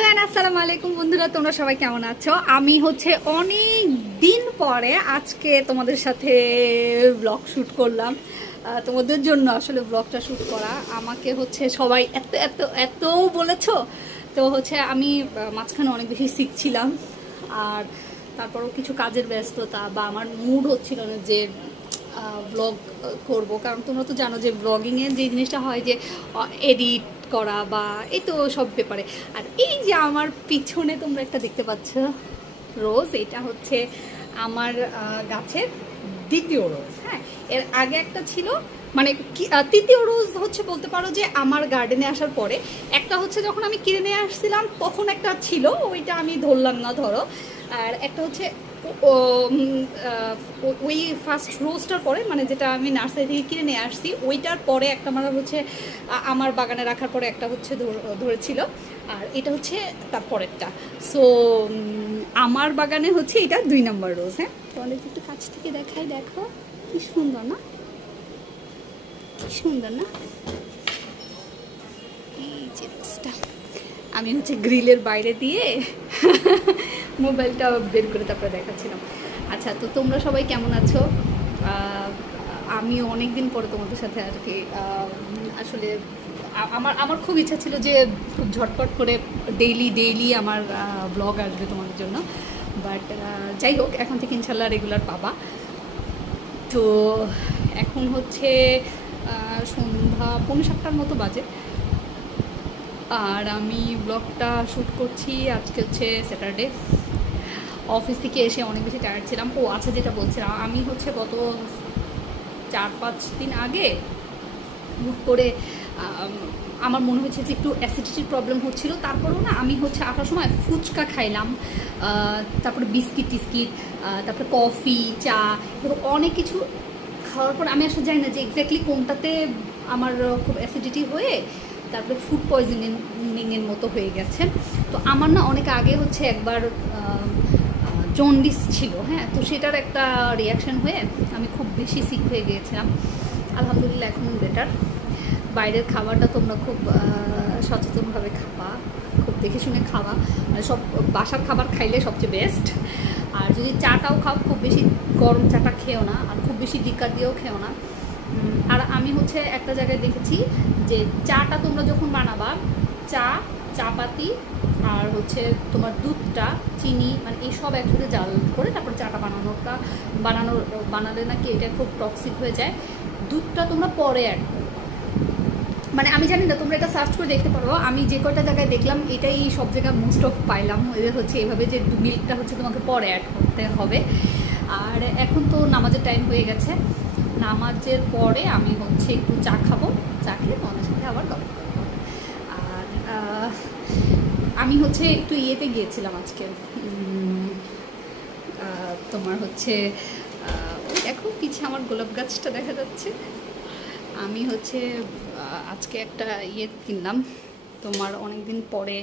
Everyone, আসসালামু আলাইকুম বন্ধুরা, তোমরা সবাই কেমন আছো? আমি হচ্ছে অনেক দিন পরে আজকে তোমাদের সাথে ব্লগ শুট করলাম। তোমাদের জন্য আসলে ব্লগটা শুট করা। আমাকে হচ্ছে সবাই এত এত এত বলেছো, তো হচ্ছে আমি মাঝখানে অনেক বেশি শিখছিলাম। আর তারপরও কিছু কাজের ব্যস্ততা বা আমার মুড হচ্ছিল না যে ব্লগ করব, কারণ তোমরা তো জানো যে ব্লগিংয়ে যে জিনিসটা হয় যে এডিট করা বা এই তো সব ব্যাপারে। আর এই যে আমার পিছনে তোমরা একটা দেখতে পাচ্ছ রোজ, এটা হচ্ছে আমার গাছের দ্বিতীয় রোজ। হ্যাঁ, এর আগে একটা ছিল, মানে তৃতীয় রোজ হচ্ছে বলতে পারো যে আমার গার্ডেনে আসার পরে। একটা হচ্ছে যখন আমি কিনে নিয়ে আসছিলাম তখন একটা ছিল, ওইটা আমি ধরলাম না ধরো। আর একটা হচ্ছে ওই ফার্স্ট রোজটার পরে, মানে যেটা আমি নার্সারি থেকে কিনে নিয়ে আসছি ওইটার পরে একটা আমার হচ্ছে আমার বাগানে রাখার পরে একটা হচ্ছে ধরেছিল। আর এটা হচ্ছে তার পরেরটা। সো আমার বাগানে হচ্ছে এটা 2 নম্বর রোজ। হ্যাঁ, তোমাদের একটু কাছ থেকে দেখাই, দেখো কি সুন্দর না, কি সুন্দর না এই যে রোজটা। আমি হচ্ছে গ্রিলের বাইরে দিয়ে মোবাইলটা বের করে তারপরে দেখাচ্ছিলাম। আচ্ছা, তো তোমরা সবাই কেমন আছো? আমি অনেক দিন পরে তোমাদের সাথে আর কি আসলে আমার খুব ইচ্ছা ছিল যে খুব ঝটপট করে ডেইলি আমার ব্লগ আসবে তোমাদের জন্য। বাট যাই হোক, এখন থেকে ইনশাল্লাহ রেগুলার পাবা। তো এখন হচ্ছে সন্ধ্যা 6:45 মতো বাজে, আর আমি ব্লগটা শ্যুট করছি। আজকে হচ্ছে স্যাটারডে। অফিস থেকে এসে অনেক বেশি টায়ার্ড ছিলাম। ও আচ্ছা, যেটা বলছিলাম, আমি হচ্ছে গত 4-5 দিন আগে হুট করে আমার মনে হচ্ছে যে একটু অ্যাসিডিটির প্রবলেম হচ্ছিল। তারপরেও না, আমি হচ্ছে আসার সময় ফুচকা খাইলাম, তারপরে বিস্কিট টিস্কিট, তারপরে কফি, চা, এবং অনেক কিছু খাওয়ার পর আমি আসলে জানি না যে এক্স্যাক্টলি কোনটাতে আমার খুব অ্যাসিডিটি হয়ে তারপরে ফুড পয়জনিংয়ের মতো হয়ে গেছে। তো আমার না অনেক আগে হচ্ছে একবার জন্ডিস ছিল। হ্যাঁ, তো সেটার একটা রিয়াকশান হয়ে আমি খুব বেশি সিক হয়ে গিয়েছিলাম। আলহামদুলিল্লাহ এখন বেটার। বাইরের খাবারটা তোমরা খুব সচেতনভাবে খাবা, খুব দেখে শুনে খাওয়া, মানে সব বাসার খাবার খাইলে সবচেয়ে বেস্ট। আর যদি চাটাও খাও, খুব বেশি গরম চাটা খেও না, আর খুব বেশি লিকার দিয়েও খেও না। আর আমি হচ্ছে একটা জায়গায় দেখেছি যে চাটা তোমরা যখন বানাবা, চাপাতি আর হচ্ছে তোমার দুধটা, চিনি, মানে এই সব একসাথে জাল করে তারপর চাটা বানালে নাকি এটা খুব টক্সিক হয়ে যায়। দুধটা তোমরা পরে অ্যাড করো, মানে আমি জানি না, তোমরা এটা সার্চ করে দেখতে পারো। আমি যে কয়টা জায়গায় দেখলাম এটাই সব জায়গায় মোস্ট অফ পাইলাম, এদের হচ্ছে এভাবে যে মিল্কটা হচ্ছে তোমাকে পরে অ্যাড করতে হবে। আর এখন তো নামাজের টাইম হয়ে গেছে, নামাজের পরে আমি হচ্ছে একটু চা খাবো, চা খেয়ে তোমাদের সাথে আবার গল্প করবো। আর আমি হচ্ছে একটু ইয়েতে গিয়েছিলাম আজকে, তোমার হচ্ছে দেখো পিছে আমার গোলাপ গাছটা দেখা যাচ্ছে। আমি হচ্ছে আজকে একটা ইয়ে কিনলাম, তোমার অনেক দিন পরে।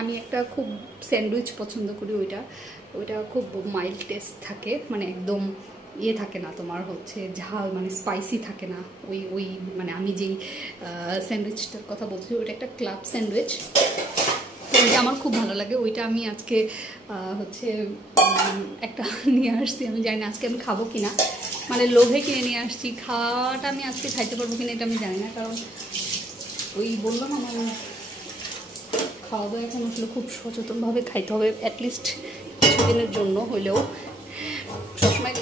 আমি একটা খুব স্যান্ডউইচ পছন্দ করি, ওইটা খুব মাইল্ড টেস্ট থাকে, মানে একদম ইয়ে থাকে না তোমার হচ্ছে ঝাল, মানে স্পাইসি থাকে না। ওই মানে আমি যেই স্যান্ডউইচটার কথা বলছি ওইটা একটা ক্লাব স্যান্ডউইচ, তো ওইটা আমার খুব ভালো লাগে। ওইটা আমি আজকে হচ্ছে একটা নিয়ে আসছি। আমি জানি না আজকে আমি খাবো কিনা, মানে লোভে কিনে নিয়ে আসছি। খাওয়াটা আমি আজকে খাইতে পারবো কিনা এটা আমি জানি না, কারণ ওই বললাম আমার খাওয়া দাওয়া এখন আসলে খুব সচেতনভাবে খাইতে হবে, অ্যাটলিস্ট কিছুদিনের জন্য হলেও। সবসময়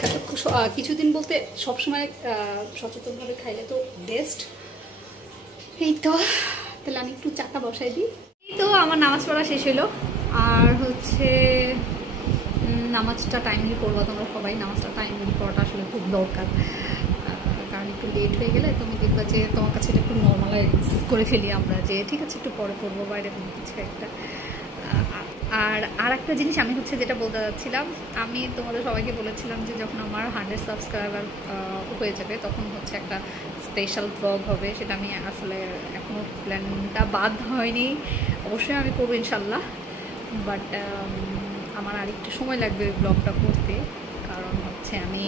কিছুদিন বলতে সবসময় সচেতনভাবে খাইলে তো বেস্ট। এই তো, তাহলে আমি একটু চাটা বসাই দিই। এই তো আমার নামাজ পড়া শেষ হলো, আর হচ্ছে নামাজটা টাইমলি পড়বো। তোমরা সবাই নামাজটা টাইমলি পড়াটা আসলে খুব দরকার, কারণ একটু লেট হয়ে গেলে তুমি দেখবা যে তোমার কাছে এটা একটু নর্মালাইজ করে ফেলি আমরা, যে ঠিক আছে একটু পরে পড়বো বা এরকম কিছু একটা। আর একটা জিনিস আমি হচ্ছে যেটা বলতে চাচ্ছিলাম, আমি তোমাদের সবাইকে বলেছিলাম যে যখন আমার 100 সাবস্ক্রাইবার হয়ে যাবে তখন হচ্ছে একটা স্পেশাল ব্লগ হবে। সেটা আমি আসলে এখনও প্ল্যানটা বাদ হয়নি, অবশ্যই আমি করবো ইনশাল্লাহ। বাট আমার আর একটু সময় লাগবে ওই ব্লগটা করতে, কারণ হচ্ছে আমি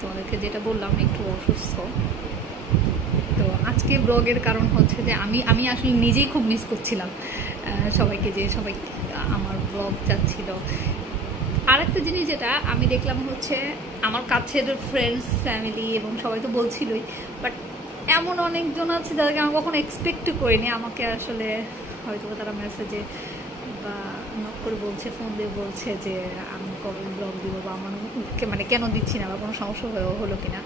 তোমাদেরকে যেটা বললাম একটু অসুস্থ। তো আজকে ব্লগের কারণ হচ্ছে যে আমি আসলে নিজেই খুব মিস করছিলাম সবাইকে, যে সবাই আমার ব্লগ চাচ্ছিল। আর একটা জিনিস যেটা আমি দেখলাম হচ্ছে আমার কাছের ফ্রেন্ডস, ফ্যামিলি এবং সবাই তো বলছিলই, বাট এমন অনেকজন আছে যাদেরকে আমি কখনো এক্সপেক্টও করিনি আমাকে আসলে হয়তো তারা মেসেজে বা নক করে বলছে, ফোন দিয়ে বলছে যে আমি কবে ব্লগ দিব বা আমার মানে কেন দিচ্ছি না বা কোনো সমস্যা হলো কিনা।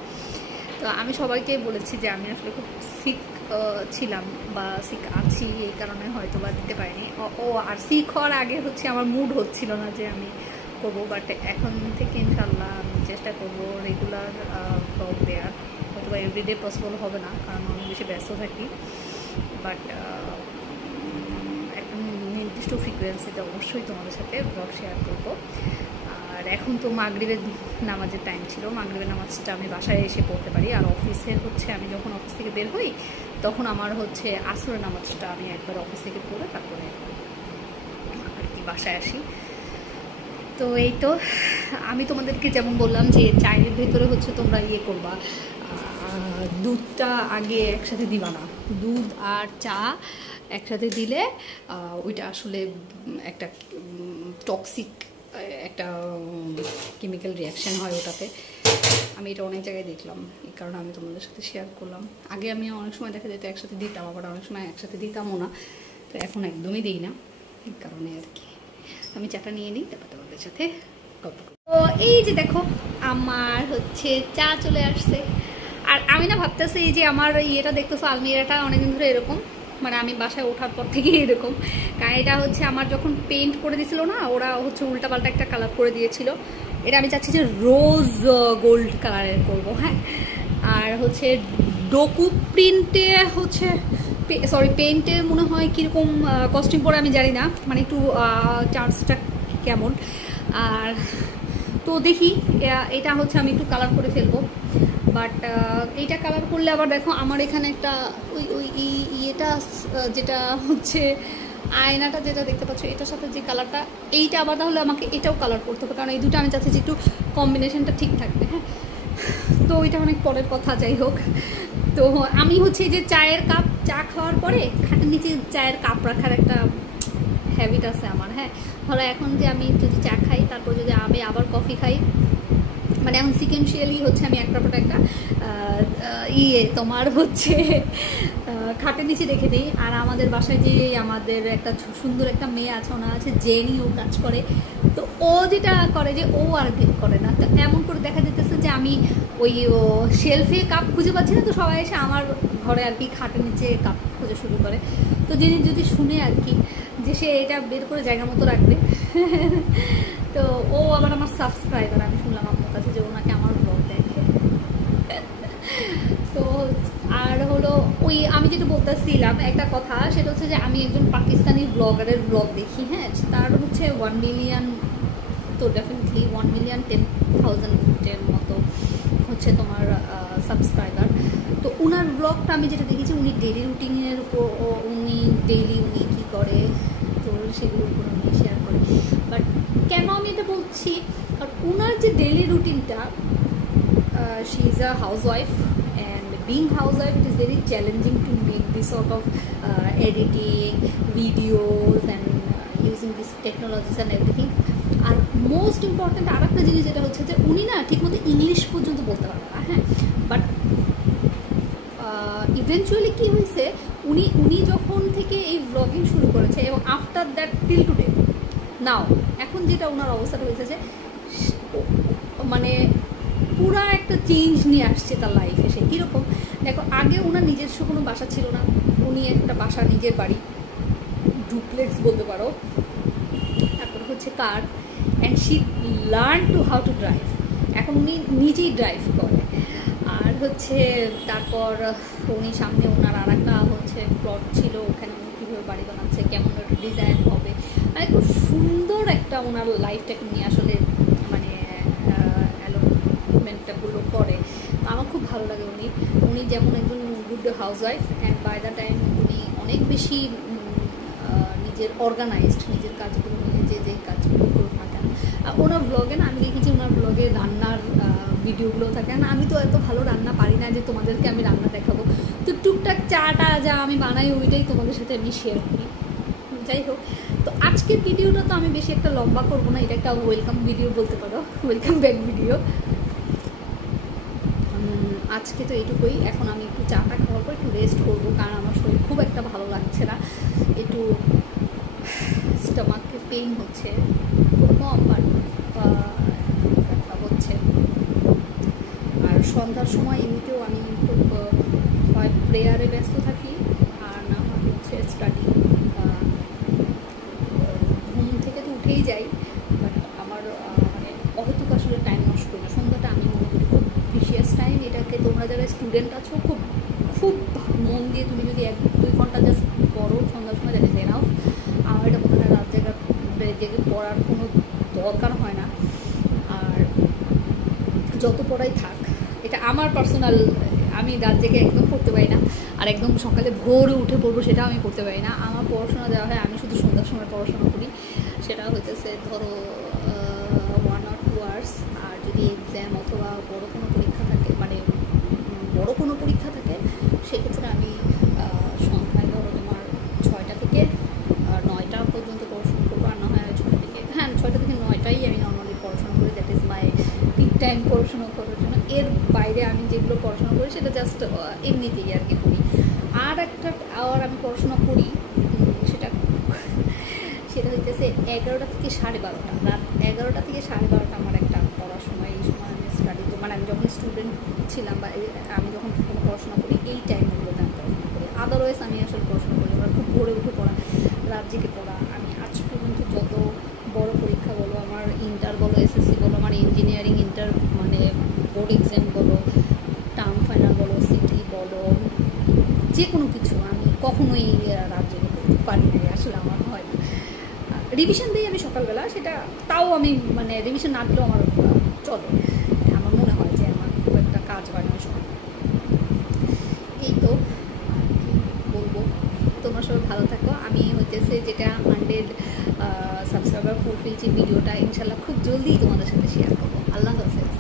তো আমি সবাইকে বলেছি যে আমি আসলে খুব সিক ছিলাম বা সিক আছি, এই কারণে হয়তো বা দিতে পারিনি। আর সিক হওয়ার আগে হচ্ছে আমার মুড হচ্ছিল না যে আমি করবো, বাট এখন থেকে ইনশাল্লাহ আমি চেষ্টা করবো রেগুলার ব্লগ দেওয়ার। হয়তো বা এভরিডে পসিবল হবে না কারণ আমি বেশি ব্যস্ত থাকি, বাট একটা নির্দিষ্ট ফ্রিকোয়েন্সিতে অবশ্যই তোমাদের সাথে ব্লগ শেয়ার করবো। আর এখন তো মাগরিবের নামাজের টাইম ছিল, মাগরিবের নামাজটা আমি বাসায় এসে পড়তে পারি। আর অফিসের হচ্ছে আমি যখন অফিস থেকে বের হই তখন আমার হচ্ছে আসরের নামাজটা আমি একবার অফিস থেকে পড়ে তারপরে আর কি বাসায় আসি। তো এই তো আমি তোমাদেরকে যেমন বললাম যে চায়ের ভেতরে হচ্ছে তোমরা ইয়ে করবা, দুধটা আগে একসাথে দিবা না, দুধ আর চা একসাথে দিলে ওইটা আসলে একটা টক্সিক একটা কেমিক্যাল রিয়াকশান হয় ওটাতে। আমি এটা অনেক জায়গায় দেখলাম, এই কারণে আমি তোমাদের সাথে শেয়ার করলাম। আগে আমি অনেক সময় দেখা যেত একসাথে দিতাম, আবার অনেক সময় একসাথে দিতামও না, তো এখন একদমই দিই না, এই কারণে আর কি। আমি চাটা নিয়ে নিই, তারপর তোমাদের সাথে গল্প করব। তো এই যে দেখো আমার হচ্ছে চা চলে আসছে। আর আমি না ভাবতেছি এই যে আমার ইয়েটা দেখতেছো আলমিরাটা অনেকদিন ধরে এরকম, মানে আমি বাসায় ওঠার পর থেকে এরকম, কারণ এটা হচ্ছে আমার যখন পেন্ট করে দিয়েছিল না, ওরা হচ্ছে উল্টাপাল্টা একটা কালার করে দিয়েছিল। এটা আমি চাচ্ছি যে রোজ গোল্ড কালারের করবো, হ্যাঁ। আর হচ্ছে ডোকু প্রিন্টে হচ্ছে সরি পেন্টে মনে হয় কীরকম কস্টিউম পরে আমি জানি না, মানে একটু চার্জটা কেমন। আর তো দেখি এটা হচ্ছে আমি একটু কালার করে ফেলবো, বাট এইটা কালার করলে আবার দেখো আমার এখানে একটা ওই ইয়েটা যেটা হচ্ছে আয়নাটা যেটা দেখতে পাচ্ছ এটার সাথে যে কালারটা, এইটা আবার তাহলে আমাকে এটাও কালার করতে হবে, কারণ এই দুটো আমি চাচ্ছি যে একটু কম্বিনেশনটা ঠিক থাকবে, হ্যাঁ। তো ওইটা অনেক পরের কথা, যাই হোক। তো আমি হচ্ছে যে চায়ের কাপ, চা খাওয়ার পরে খাটের নিচে চায়ের কাপ রাখার একটা হ্যাবিট আছে আমার, হ্যাঁ। ফলে এখন যে আমি যদি চা খাই তারপর যদি আমি আবার কফি খাই, মানে এখন সিকেন্সিয়ালি হচ্ছে আমি একটা পর একটা তোমার হচ্ছে খাটের নিচে রেখে দিই। আর আমাদের বাসায় যে আমাদের একটা সুন্দর একটা মেয়ে আছে, ওনা আছে জেনি, ও কাজ করে, তো ও যেটা করে যে ও আর বের করে না, তো এমন করে দেখা যেতেছে যে আমি ওই শেলফে কাপ খুঁজে পাচ্ছি না, তো সবাই এসে আমার ঘরে আর কি খাটের নিচে কাপ খুঁজে শুরু করে। তো জেনি যদি শুনে আর কি যে সে এটা বের করে জায়গা মতো রাখবে। তো ও আবার আমার সাবস্ক্রাইবার, আমি শুনলাম আপনার কাছে যে ওনাকে আমার ব্লগ দেখে। তো আর হলো ওই আমি যেটা বলতেছিলাম একটা কথা, সেটা হচ্ছে যে আমি একজন পাকিস্তানি ব্লগারের ব্লগ দেখি, হ্যাঁ। তার হচ্ছে 1 মিলিয়ন, তো ডেফিনেটলি 1,10,000 মতো হচ্ছে তোমার সাবস্ক্রাইবার। তো ওনার ব্লগটা আমি যেটা দেখেছি, উনি ডেলি রুটিনের উপর, উনি ডেলি উনি কী করে তো সেগুলোর উপর উনি শেয়ার করে। বাট কেন আমি এটা বলছি, আর ওনার যে ডেলি রুটিনটা, she is a house wife, and being housewife, it is very challenging to make this sort of editing videos and using these technologies and everything. আর মোস্ট ইম্পর্টেন্ট আর একটা জিনিস যেটা হচ্ছে যে উনি না ঠিকমতো ইংলিশ পর্যন্ত বলতে পারবে না, হ্যাঁ। বাট ইভেনচুয়ালি কী হয়েছে, উনি যখন থেকে এই ব্লগিং শুরু করেছে এবং আফটার দ্যাট টিল টুডে নাও, এখন যেটা ওনার অবস্থাটা হয়েছে যে মানে পুরা একটা চেঞ্জ নিয়ে আসছে তার লাইফে। সে কীরকম দেখো, আগে ওনার নিজস্ব কোনো বাসা ছিল না, উনি একটা বাসা, নিজের বাড়ি, ডুপ্লেক্স বলতে পারো, তারপর হচ্ছে car, and she learn to how to drive. এখন উনি নিজেই ড্রাইভ করে। আর হচ্ছে তারপর উনি সামনে ওনার আর একটা হচ্ছে প্লট ছিল, ওখানে উনি কীভাবে বাড়ি বানাচ্ছে, কেমন একটা ডিজাইন হবে, মানে খুব সুন্দর একটা ওনার লাইফটাকে নিয়ে আসলে মানে অ্যালোটমেন্টগুলো করে। তো আমার খুব ভালো লাগে উনি যেমন একজন good housewife, and by the time উনি অনেক বেশি নিজের অর্গানাইজড, নিজের কাজগুলো নিজে যে কাজগুলো করুক না কেন। ওনার ব্লগে না আমি দেখেছি, ওনার ব্লগে রান্নার ভিডিওগুলো থাকে না। আমি তো এত ভালো রান্না পারি না যে তোমাদেরকে আমি রান্না দেখাবো, তো টুকটাক চাটা যা আমি বানাই ওইটাই তোমাদের সাথে আমি শেয়ার করি। যাই হোক, তো আজকের ভিডিওটা তো আমি বেশি একটা লম্বা করবো না, এটা একটা ওয়েলকাম ভিডিও বলতে পারো, ওয়েলকাম ব্যাক ভিডিও। আজকে তো এইটুকুই। এখন আমি একটু চাটা খাওয়ার পর একটু রেস্ট করবো, কারণ আমার শরীর খুব একটা ভালো লাগছে না, একটু স্টমাকে পেইন হচ্ছে, খুব কম বাট হচ্ছে। আর সন্ধ্যার সময় এমনিতেও আমি খুব হয় প্রেয়ারে ব্যস্ত থাকি, আর না হয় হচ্ছে স্টাডি। ঘুম থেকে তো উঠেই যাই, বাট আমার মানে অহেতুক আসলে টাইম নষ্ট করি না। সন্ধ্যাটা আমি মনে করি খুব প্রিশিয়াস টাইম। এটাকে তোমরা যারা স্টুডেন্ট আছো খুব খুব মন দিয়ে তুমি যদি 1-2 ঘন্টা জাস্ট পড়ো সন্ধ্যার সময়, দ্যাট ইজ এনাফ। আমার এটা মনে হয় রাত জেগে পড়ার কোনো দরকার হয় না। আর যত পড়াই থাক, এটা আমার পার্সোনাল, আমি রাত জেগে একদম পড়তে পারি না, আর একদম সকালে ভোরে উঠে পড়বো সেটাও আমি করতে পারি না। আমার পড়াশোনা দেওয়া হয়, আমি শুধু সন্ধ্যার সময় পড়াশোনা করি, সেটা হইতেছে ধরো 1 or 2 hours। আর যদি এক্সাম অথবা বড়ো কোনো পরীক্ষা থাকে, মানে বড়ো কোনো পরীক্ষা থাকে, সেক্ষেত্রে আমি সন্ধ্যায় ধরো তোমার 6টা থেকে 9টা পর্যন্ত পড়াশোনা করবো, আর না হয় 6টা থেকে 9টাই আমি নর্মালি পড়াশোনা করি। That is my peak time পড়াশোনা করার জন্য। এর বাইরে আমি যেগুলো পড়াশোনা করি সেটা জাস্ট এমনিতেই আর কি করি। আর একটা আওয়ার আমি পড়াশোনা করি, সেটা হইতেছে 11টা থেকে 12:30। রাত 11টা থেকে 12:30 আমার একটা পড়ার সময়। এই সময় আমি স্টাডি, মানে আমি যখন স্টুডেন্ট ছিলাম বা আমি যখন কোনো পড়াশোনা করি, এই টাইমগুলোতে আমি পড়াশোনা করি। আদারওয়াইজ আমি আসলে পড়াশোনা করি আমার খুব ভোরে উঠে পড়া, রাত জেগে পড়া। আমি আজ পর্যন্ত যত বড় পরীক্ষা বলো, আমার ইন্টার বলো, এসএসসি বলো, আমার ইঞ্জিনিয়ারিং ইন্টার মানে বোর্ড এক্সাম বলো, টার্ম ফাইনাল বলো, সিটি বলো, যে কোনো কিছু আমি কখনোই রাত জেগে পড়তে পারি নাই, আসলে আমার হয় না। রিভিশন দিই আমি সকালবেলা, সেটা তাও আমি মানে রিভিশন না দিলেও আমার চলে, আমার মনে হয় যে আমার খুব একটা কাজ হয় না সময়। এই তো বলবো, তোমরা সবাই ভালো থাকো। আমি হইতেছে যেটা 100 সাবস্ক্রাইবার ফুলফিল যে ভিডিওটা, ইনশাল্লাহ খুব জলদি তোমাদের সাথে শেয়ার করবো। আল্লাহ হাফেজ।